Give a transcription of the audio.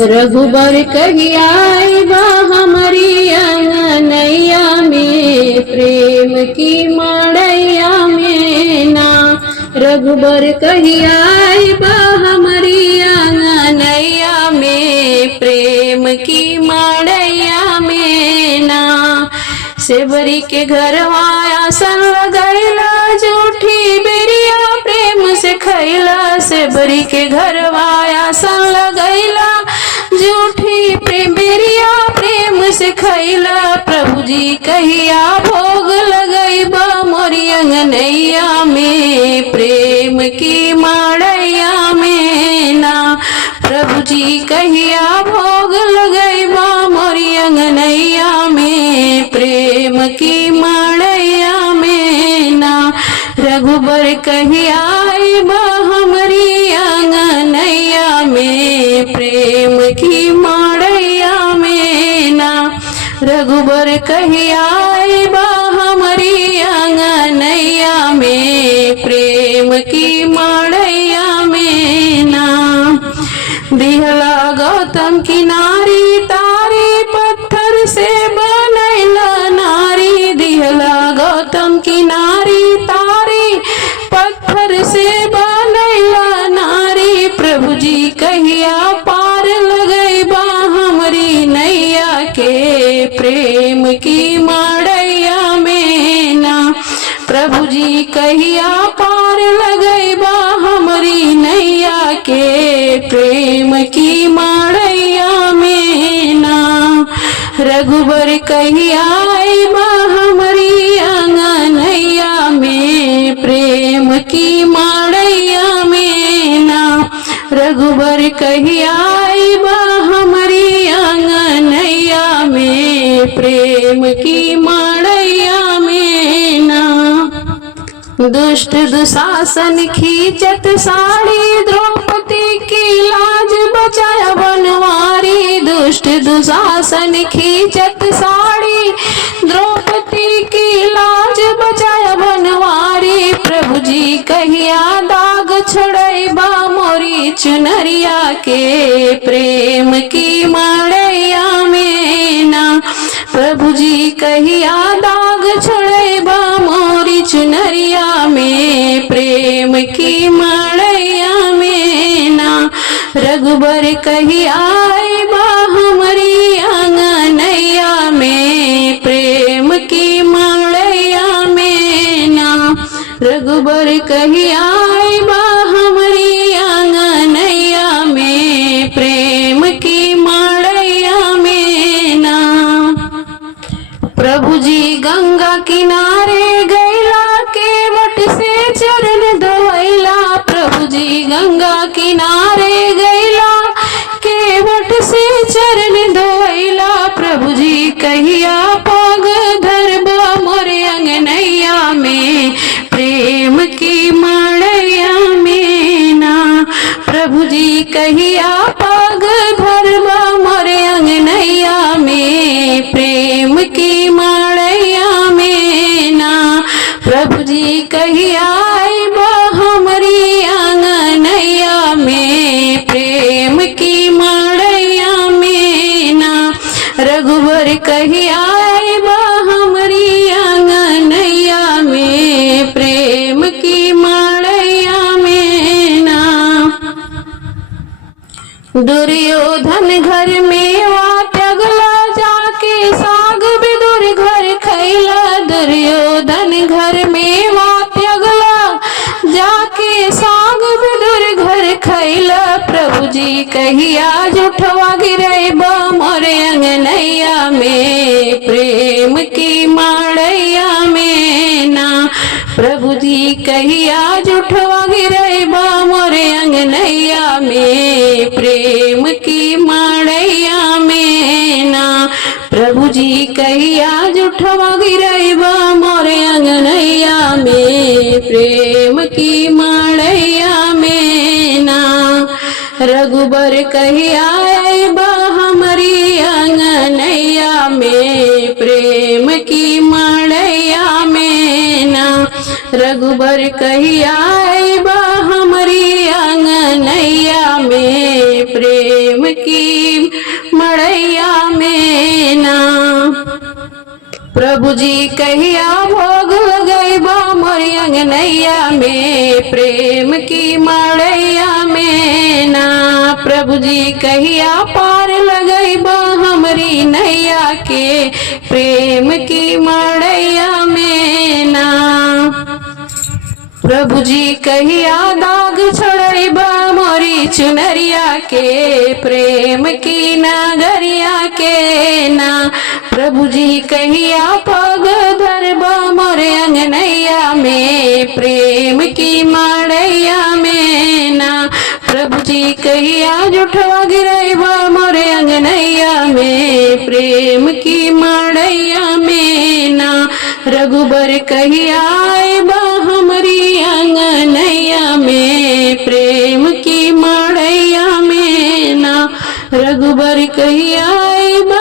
रघुबर कही आइबा हमारी अंगनैया में, प्रेम की मड़ैया में ना। रघुबर कही आइबा हमारी अंगनैया में, प्रेम की मड़ैया में ना। सेवरी के घर आया सन लगैला, जूठी बेरिया प्रेम से खैला। सेवरी के घर आया सन लगैला, जूठी बेरिया प्रेम से खैला। प्रभु जी कहिया भोग लगैबा मोरी अंगनैया में, प्रेम की मड़ैया में ना। प्रभु जी कहिया भोग लगैबा मोरी अंगनैया में, प्रेम की मड़ैया में ना। रघुबर कहिया आइबा हमारी अंगनैया में, प्रेम की मड़ैया में ना। रघुबर कहिया आइबा हमारी अंगनैया में, प्रेम की मड़ैया में ना। दिहला गौतम की नारी तारी, पत्थर से बनैला नारी। दिहला गौतम की नारी तारी, पत्थर से बनैला नारी। प्रभु जी कहिया पार लगैबा हमारी नैया के, प्रेम की मड़ैया में ना। प्रभु जी कहिया पार लगैबा हमारी नैया के, प्रेम की मड़ैया में ना। रघुबर कहिया आइबा हमारी अंगनैया में, प्रेम की मड़ैया में ना। रघुबर कहिया आइबा हमारी अंगनैया में, प्रेम की मड़ैया में ना। दुष्ट दुशासन खींचत साड़ी, द्रौपदी की लाज बचाया बनवारी। दुष्ट दुशासन खींचत साड़ी, द्रौपदी की लाज बचाया बनवारी। प्रभु जी कहिया दाग छोड़ैबा मोरी चुनरिया के, प्रेम की मड़ैया में ना। प्रभु जी कहिया दाग छोड़ैबा मोरी चुनरिया में, प्रेम की मड़ैया में ना। रघुबर कहिया आइबा हमारी अंगनैया में, प्रेम की मड़ैया में ना। रघुबर कहिया आइबा हमारी अंगनैया में, प्रेम की मड़ैया में ना। प्रभु जी गंगा किनारे गैला, केवट से चरण धोइला। प्रभु जी गंगा किनारे गैला, केवट से चरण धोइला। प्रभु जी कहिया पाग धरबा मोरे अंगनैया में, प्रेम की मड़ैया में ना। प्रभु जी कहिया पाग धरबा मोरे अंगनैया में, प्रेम की मड़ैया में ना। प्रभु जी कहिया आइबा हमारी अंगनैया में, प्रेम की मड़ैया में ना। रघुबर कहिया आइबा हमारी अंगनैया में, प्रेम की मड़ैया में ना। दुर्योधन घर में वा त्यागला, जाके साग विदुर घर खैला। दुर्योधन घर में वा त्यागला, जाके साग विदुर घर खैला। प्रभु जी कहिया जुठवा गिरैबा मोरे अंगनैया में, प्रेम की मड़ैया में ना। प्रभु जी कहिया जुठवा गिरैबा मोरे अंगनैया में, प्रेम की मड़ैया में ना। प्रभु जी कहिया जुठवा गिरैबा मोरे अंगनैया में, प्रेम की मड़ैया में ना। रघुबर कहिया आइबा हमारी अंगनैया में, प्रेम की मड़ैया में ना। रघुबर कहिया आइबा हमारी अंगनैया में, प्रेम की प्रभु जी कहिया भोग लगैबा मोरी अंगनैया में, प्रेम की मड़ैया में ना। प्रभु जी कहिया पार लगैबा हमरी नैया के, प्रेम की मड़ैया में ना। प्रभु जी कहिया दाग छोड़ैबा मोरी चुनरिया के, प्रेम की नगरिया के ना। प्रभु जी कहिया पग धरबा मोरे अंगनैया में, प्रेम की मड़ैया में ना। प्रभु जी कहिया जुठवा गिरैबा मोरे अंगनैया में, प्रेम की मड़ैया में ना। रघुबर कहिया आइबा हमरी अंगनैया में, प्रेम की मड़ैया में ना। रघुबर कहिया आइबा